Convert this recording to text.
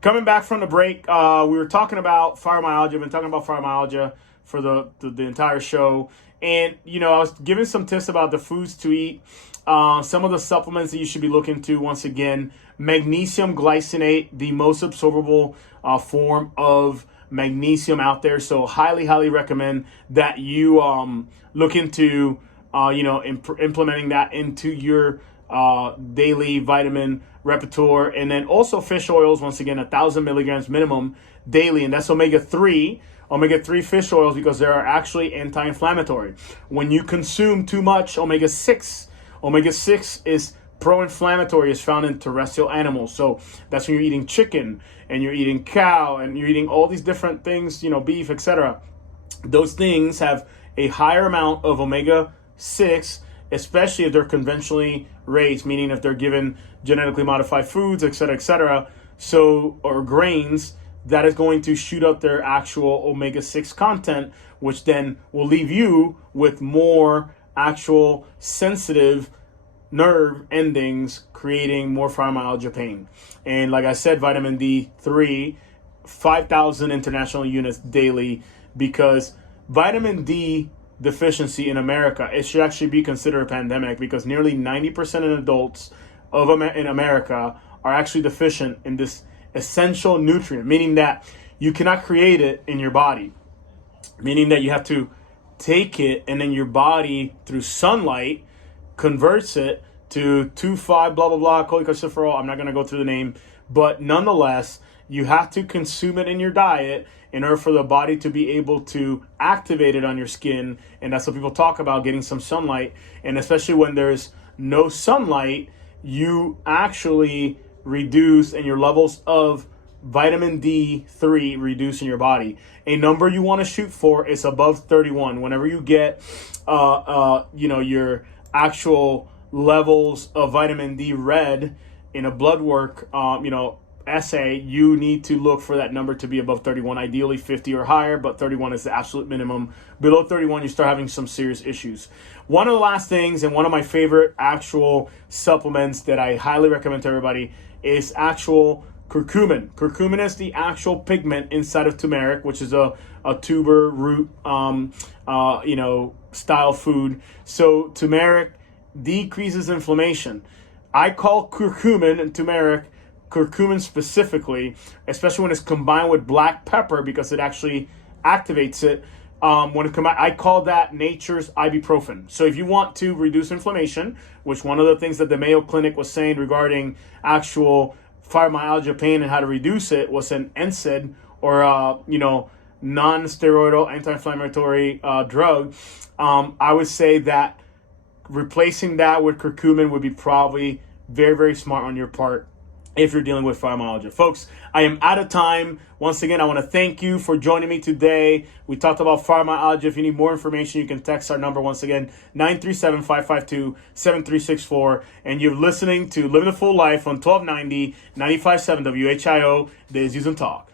coming back from the break, we were talking about fibromyalgia. I've been talking about fibromyalgia for the entire show. And, I was giving some tips about the foods to eat, some of the supplements that you should be looking to. Once again, magnesium glycinate, the most absorbable form of magnesium out there. So highly recommend that you look into, implementing that into your daily vitamin repertoire. And then also fish oils, once again, 1,000 milligrams minimum daily. And that's omega-3 fish oils, because they are actually anti-inflammatory. When you consume too much omega-6 is pro-inflammatory, is found in terrestrial animals. So that's when you're eating chicken and you're eating cow and you're eating all these different things, beef, etc. Those things have a higher amount of omega-6, especially if they're conventionally raised, meaning if they're given genetically modified foods, etc., or grains. That is going to shoot up their actual omega-6 content, which then will leave you with more actual sensitive nerve endings, creating more fibromyalgia pain. And like I said, vitamin D3, 5,000 international units daily, because vitamin D deficiency in America, it should actually be considered a pandemic, because nearly 90% of adults in America are actually deficient in this essential nutrient, meaning that you cannot create it in your body, meaning that you have to take it, and then your body through sunlight converts it to 2,5 blah blah blah cholecalciferol. I'm not going to go through the name, but nonetheless, you have to consume it in your diet in order for the body to be able to activate it on your skin. And that's what people talk about, getting some sunlight. And especially when there's no sunlight, you actually reduce, and your levels of vitamin D3 reduce in your body. A number you want to shoot for is above 31. Whenever you get your actual levels of vitamin D read in a blood work assay, you need to look for that number to be above 31, ideally 50 or higher, but 31 is the absolute minimum. Below 31, you start having some serious issues. One of the last things, and one of my favorite actual supplements that I highly recommend to everybody, is actual curcumin. Curcumin is the actual pigment inside of turmeric, which is a tuber root style food. So turmeric decreases inflammation. I call curcumin and turmeric curcumin specifically, especially when it's combined with black pepper, because it actually activates it. I call that nature's ibuprofen. So if you want to reduce inflammation, which one of the things that the Mayo Clinic was saying regarding actual fibromyalgia pain and how to reduce it was an NSAID, or non-steroidal anti-inflammatory drug. I would say that replacing that with curcumin would be probably very, very smart on your part if you're dealing with fibromyalgia. Folks, I am out of time. Once again, I want to thank you for joining me today. We talked about fibromyalgia. If you need more information, you can text our number once again, 937-552-7364. And you're listening to Living a Full Life on 1290, 95.7 WHIO, the Issues and Talk.